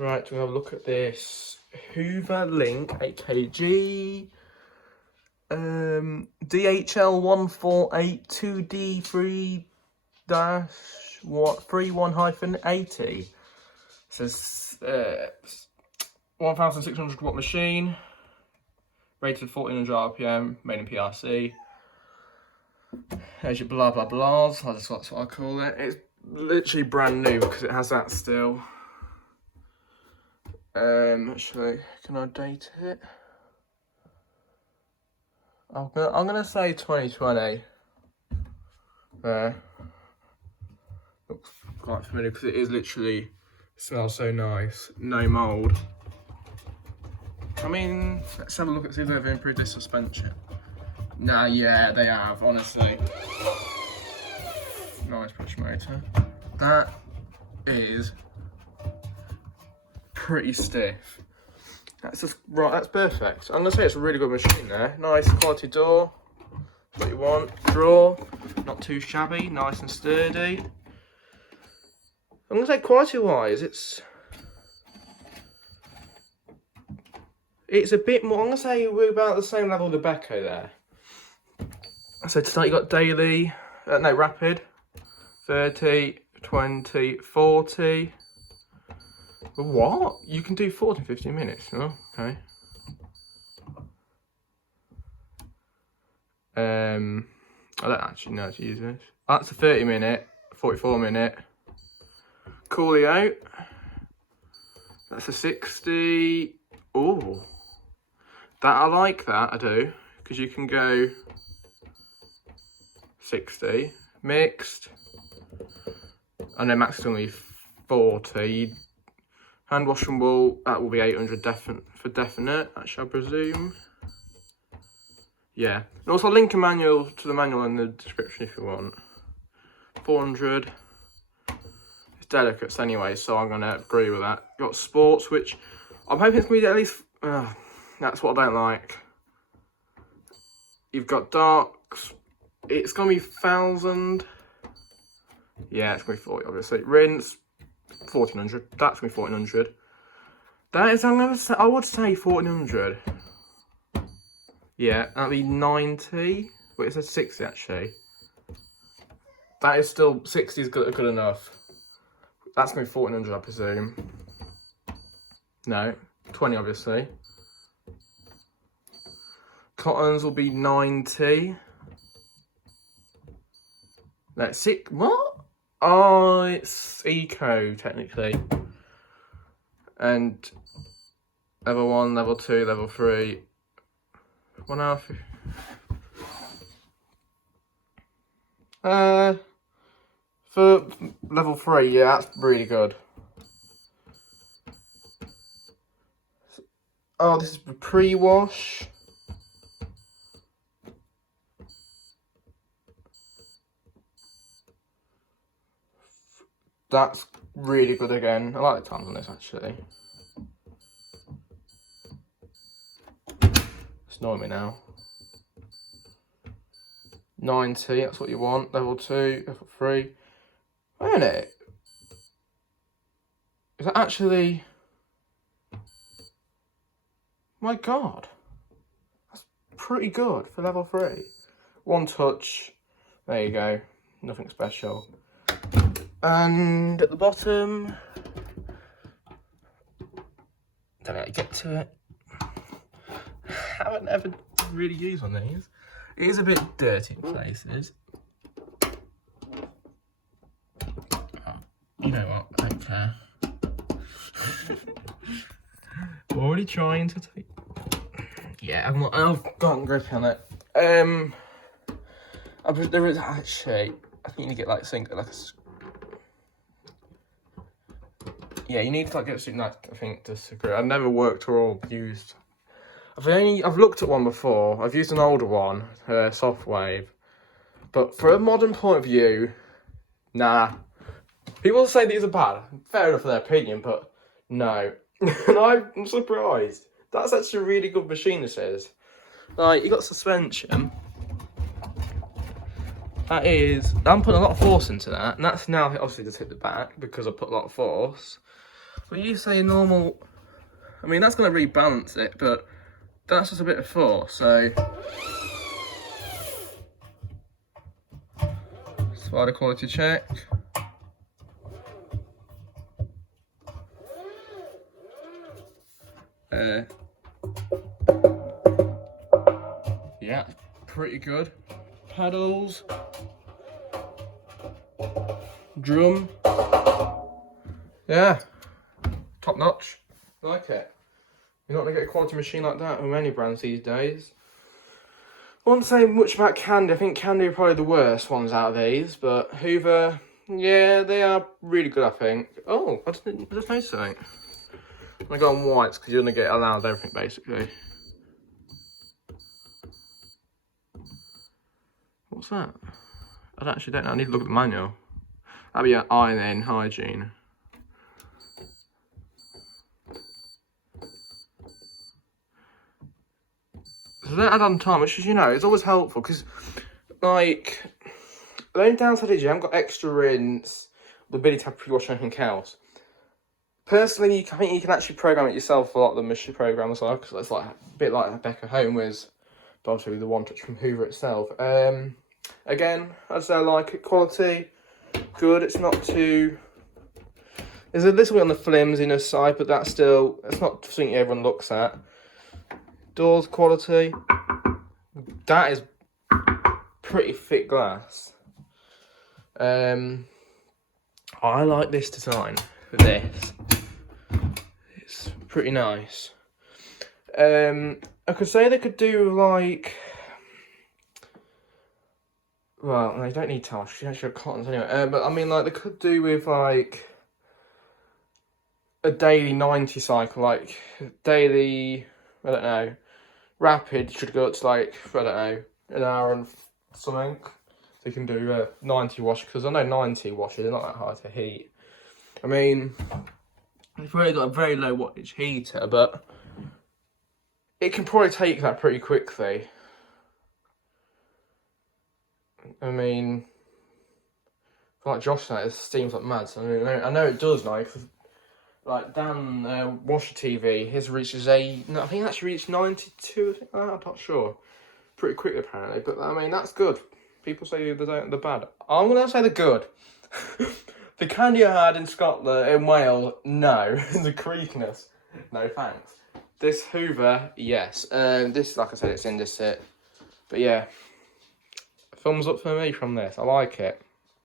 Right, we'll have a look at this Hoover Link 8kg. DHL1482D3 31-80. Says 1600 watt machine, rated 1400 RPM, made in PRC. There's your blah blah blahs. That's what I call it. It's literally brand new because it has that still. Actually, can I date it? I'm gonna say 2020. There. Looks quite familiar because it is literally, smells so nice. No mould. I mean, let's have a look at see if they've improved this suspension. Nah, yeah, they have, honestly. Nice push motor. That is pretty stiff. That's just right, that's perfect. I'm gonna say it's a really good machine there. Nice quality door. What you want. Drawer. Not too shabby, nice and sturdy. I'm gonna say quality wise, it's a bit more. I'm gonna say we're about the same level of the Beko there. So tonight you got daily, no, rapid, 30, 20, 40. What? You can do 40 in 15 minutes, oh, okay. I don't actually know how to use this. That's a 30-minute, 44-minute. Coolio. That's a 60. Oh, that I like that, I do, because you can go 60. Mixed. I know max is only 40. Hand washable, that will be 800 for definite, I shall presume. Yeah. And also link a manual to the manual in the description if you want. 400. It's delicates anyway, so I'm going to agree with that. Got sports, which I'm hoping it's going to be at least... that's what I don't like. You've got darks. It's going to be 1,000. Yeah, it's going to be 40, obviously. Rinse. 1400. That's gonna be 1400. That is, I would say 1400. Yeah, that'd be 90. Wait, it says 60 actually. That is still 60 is good enough. That's gonna be 1400, I presume. No, 20 obviously. Cottons will be 90. That's sick. What? Oh, it's eco technically. And level 1, level 2, level 3. 1.5. For level 3, yeah, that's really good. Oh, this is pre-wash. That's really good again. I like the times on this actually. It's annoying me now. 90, that's what you want. Level 2, level 3. Wait a minute. Is that actually... My God. That's pretty good for level 3. One touch. There you go. Nothing special. And at the bottom, don't know how to get to it. I haven't ever really used one of these. It is a bit dirty in places. Oh, you know what? I don't care. Already trying to take. Yeah, I've got grip on it. There is actually. I think you need to get like a. Yeah, you need to like get something like, I think, to screw. I've never worked or used. I've looked at one before. I've used an older one, Softwave. But for a modern point of view, nah. People say these are bad. Fair enough for their opinion, but no. And I'm surprised. That's actually a really good machine, this is. Like, you got suspension. That is, I'm putting a lot of force into that, and that's now obviously just hit the back because I put a lot of force. So you say normal, I mean that's going to rebalance it, but that's just a bit of force, so spider quality check. Yeah, pretty good. Pedals, drum, yeah, top notch. I like it. You're not gonna get a quality machine like that with many brands these days. I wouldn't say much about Candy. I think Candy are probably the worst ones out of these, but Hoover, yeah, they are really good, I think. Oh, I just noticed something. I go on whites because you're gonna get allowed everything basically. What's that? I actually don't know. I need to look at the manual. That'll be iron hygiene. So don't add on time, which is, you know, it's always helpful because, like, the only downside is you haven't got extra rinse, the ability to have pre-wash or anything else. Personally, I think you can actually program it yourself for a lot of the machine programs, like, because it's like a bit like Becca Home Whiz, but obviously the one touch from Hoover itself. Again, I'd say I like it. Quality, good. It's not too. There's a little bit on the flimsiness side, but that's still, it's not something everyone looks at. Doors quality, that is pretty thick glass. I like this design for this. It's pretty nice. I could say they could do like, well, they don't need towels, you actually have cottons anyway. But I mean, like, they could do with like a daily 90 cycle, like daily, I don't know, rapid should go up to like, I don't know, an hour and something. So you can do 90 wash, because I know 90 washes are not that hard to heat. I mean, they've probably got a very low wattage heater, but it can probably take that pretty quickly. I mean, like Josh said, it steams like mad. So I mean, I know it does now, because like Dan Washer TV, his reaches I think it actually reached 92, I'm not sure. Pretty quick apparently, but I mean, that's good. People say they're bad. I'm going to say they're good. The candy I had in Scotland, in Wales, no. The creakiness, no thanks. This Hoover, yes. This, like I said, it's in this set. But yeah, thumbs up for me from this. I like it.